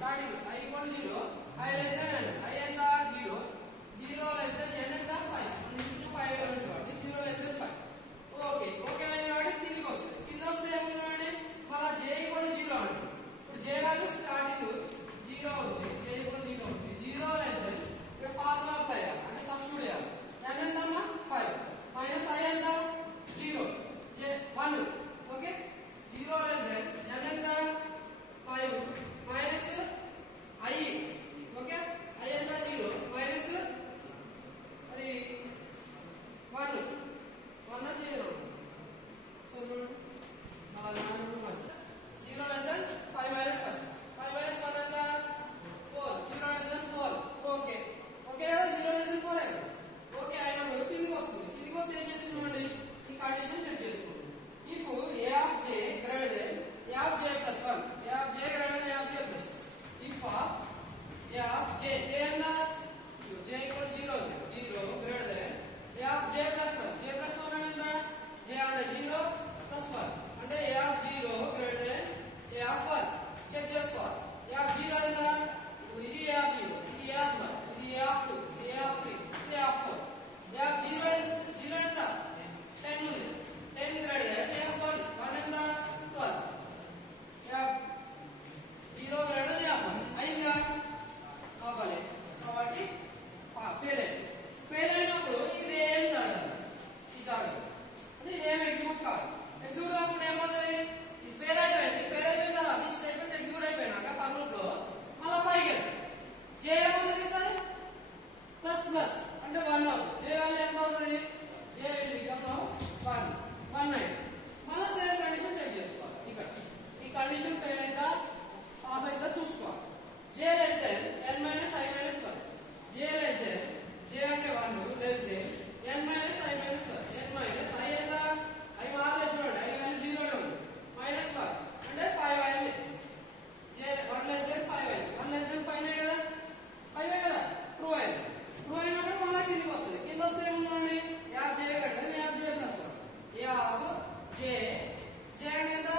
starting I equal to 0, I less than n, I and the 0, 0 less than n and the 5, and this is 5 element, 0 less than 5. Okay, okay, and you are in the కింద వస్తే ఏమన్నాడు మన j equal to 0 అంటే ఇప్పుడు j value starting 0 ఉంది, j equal to 0 ఉంది, 0 less than ఇక్కడ formula apply చేయాలి అంటే సబ్స్టిట్యూట్ చేయాలి. n ఎంతమ్మా 5 మైనస్ i ఎంత 0, j 1, okay 0 less than n ఎంత 5 మైనస్ i, ఓకే i ఎంత 0 మైనస్ అది 1 0. So అలా 0 less than 5 minus 1, 5 minus 1 ఎంత 4, 0 less than 4. Okay okay 0 less than 4 okay అయినప్పుడు కిందికి వస్తుంది. కిందికి వస్తే ఏం చేస్తున్నామండి ఈ కండిషన్ చెక్ చేసుకోండి. If a of j greater than a of j plus 1, a of j greater than a of j plus 1, if a of j ఎంత j equal to 0 greater than a of j plus 1, j plus 1 ఎంత j అంటే 0 plus 1 అంటే a of 0 greater than a of 1 check చేసుకోవాలి. a of 0 ఎంత ఇది a of 0, ఇది a of 1, ఇది a of 2, ఇది a of 3, ఇది a of 4. a of 0 ఎంత 10 ఉంది, 10 greater than a of 1, 1 ఎంత 12. a of 0 greater than a of 1 అయిందా అవ్వాలి. కాబట్టి ఫెయిల్ అయినప్పుడు ఇది ఏం జరగదు, ఇది జరగదు అంటే ఇదేం ఎగ్జిక్యూట్ కాదు. ఎగ్జిక్యూట్ కాకుండా ఏమవుతుంది ఇది ఫెయిల్ అయిపోయిన తర్వాత ఈ స్టేట్మెంట్ ఎగ్జిక్యూట్ అయిపోయినాక ఫర్ లూప్ లో మళ్ళీ పైకి వెళ్తుంది. జే ఏమవుతుంది సార్ ప్లస్ ప్లస్ అంటే 1 అవుతుంది. జే వాల్యూ ఎంత అవుతుంది జే విల్ బికమ్ 1 అయింది. మళ్ళీ సేమ్ కండిషన్ చెక్ చేసుకోవాలి. ఇక్కడ ఈ కండిషన్ ఫెయిల్ అయితే పాస్ అయితే చూసుకోవాలి. J less than n minus i minus 1, j less than j అంటే 1 less than n minus i minus 1, n minus i ఎంత i మార్లేదు చూడండి, i వాల్యూ 0 నే ఉంది, మైనస్ 1 అంటే 5 అయింది. జే 1 లెస్ దెన్ 5 అయింది, 1 లెస్ దెన్ 5 నే కదా 5 కదా ట్రూ అయింది. ట్రూ అయినప్పుడు మళ్ళీ కిందికి వస్తుంది. కింద వస్తే ఏముందండి a of j greater than a of j plus 1, a of j అంటే ఎంత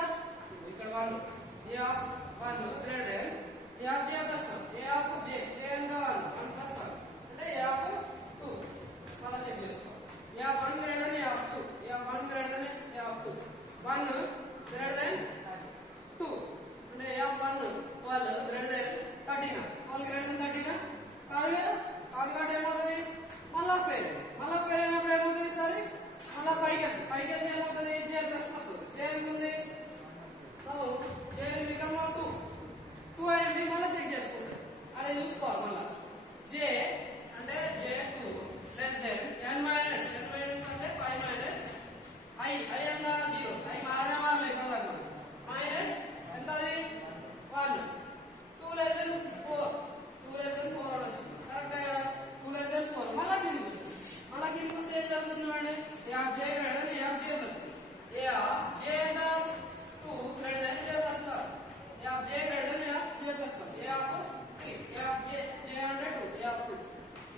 ఇక్కడ 1, a of 1 greater than a of j plus 1, a of j ఎంత 1 plus 1 అంటే a of 2. మళ్ళీ చెక్ చేసుకోవాలి. a of 1 greater than a of 2, a of 1 greater than a of 2, 1 greater than 2 అంటే a of 1 12 greater than 13, 12 greater than 13 కాదు కదా. కాదు కాబట్టి ఏమవుతుంది మళ్ళీ ఫెయిల్ అయినప్పుడు ఏమవుతుంది సరే మళ్ళీ పైకి వెళ్తే ఏమవుతుంది j ప్లస్ ప్లస్ అవుతుంది. j ఎంత ఉంది j విల్ బికమ్ 2 అయింది. మళ్ళీ చెక్ చేసుకుంటాం అదే చూసుకోవాలి. మళ్ళీ j అంటే j2 less than n minus అంటే 5 మైనస్ i ఎంత 0, i మారిన వాళ్ళు ఇక్కడ దాకా మైనస్ ఎంత అది 1, 2 లెస్ దెన్ 4 అని వచ్చింది కరెక్ట్ కదా. 2 లెస్ దెన్ 4 మళ్ళీ కిందికి వస్తుంది. మళ్ళీ కిందికి వస్తే ఏం జరుగుతుంది a of j greater than a of j plus 1, a of j ఎంత 2 greater than j plus 1, a of j greater than a of j plus 1, a of 3, a of j అంటే 2, a of 2,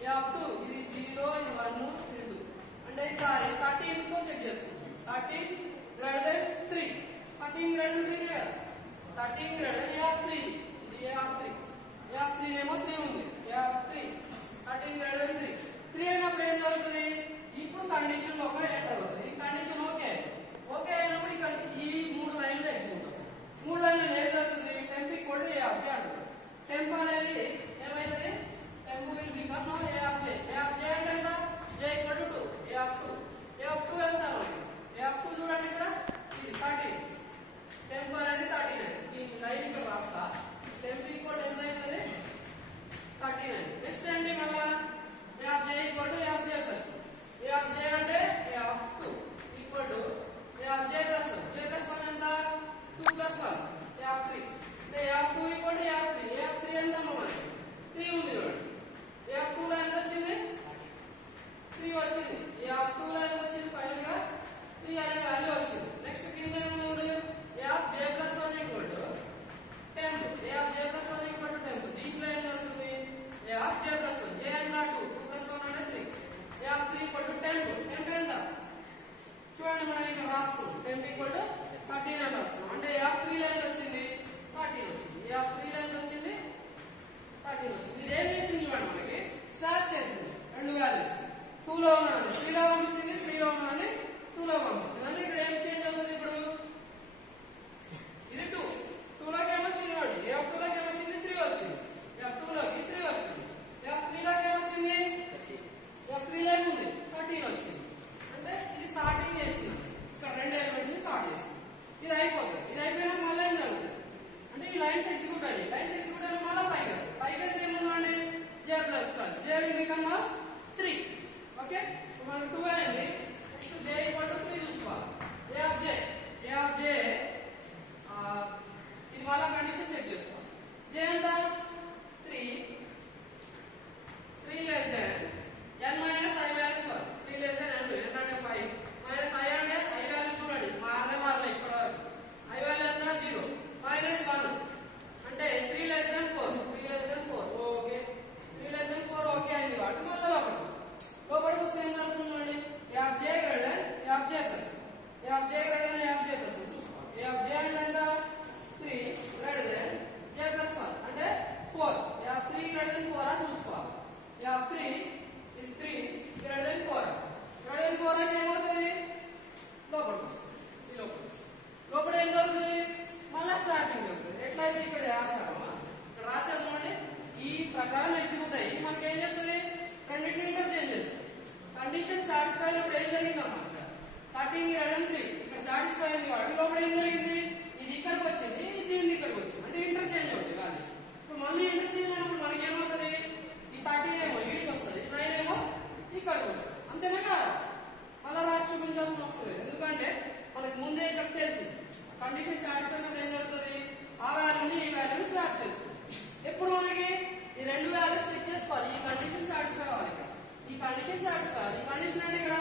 a of 2 ఇది 0 ఇది 1 ఇది 2 అంటే ఈసారి 13 తో check చేసుకుంటాం. 13 greater than 3, 13 greater than 3 కదా 13 greater than a of 3, ఇది a of 3, a of 3 ఏమో 3 ఉంది, a of 3 13 greater than 3 అయినప్పుడు ఏం జరుగుతుంది ఇప్పుడు కండిషన్ లో ఎంటర్ అవుతుంది. ఈ కండిషన్ ఓకే అయినప్పుడు ఇక్కడ ఈ 3 లైన్లు ఎగ్జిక్యూట్ అవుతాయి. 3 లైన్లు ఏం జరుగుతుంది temp equal to a of j అంటారు. టెంప్ అనేది ఏమైతుంది temp will become a of j, a of j అంటే ఎంత j equal to 2, a of 2 ఎంత a of 2 చూడండి ఇక్కడ ఇది 13, టెంప్ అనేది 13 ఈ లైన్ ఇక్కడ రాస్తా ప్రకారం ఎగ్జిక్యూట్ అయ్యి మనకి ఏం చేస్తుంది రెండింటిని ఇంటర్చేంజ్ చేస్తుంది కండిషన్ సాటిస్ఫై అయినప్పుడు ఏం జరిగిందమ్మా 13 and 3 ఇక్కడ సాటిస్ఫై అయింది కాబట్టి లోపల ఏం జరిగింది ఇది ఇక్కడికి వచ్చింది ఇది దీన్ని ఇక్కడికి వచ్చింది అంటే ఇంటర్చేంజ్ అవుతుంది వాల్యూస్ ఇప్పుడు మళ్ళీ ఇంటర్చేంజ్ అయినప్పుడు మనకి ఏమవుతుంది ఈ 13 ఏమో ఇడికి వస్తుంది 9 ఏమో ఇక్కడికి వస్తుంది అంతేనా కాదు మళ్ళీ రాసి చూపించాల్సిన అవసరం లేదు ఎందుకంటే మనకు ముందే చెప్తే తెలిసింది కండిషన్ సాటిస్ఫై అయినప్పుడు ఏం జరుగుతుంది ఆ వాల్యూని ఈ వాల్యూని స్వాప్ చేసుకుంటుంది ఎప్పుడు మనకి ఈ రెండు వాల్యూస్ చెక్ చేసుకోవాలి ఈ కండిషన్ సాటిస్ఫై అవ్వాలి ఇక్కడ ఈ కండిషన్ సాటిస్ఫై ఈ కండిషన్ అంటే ఇక్కడ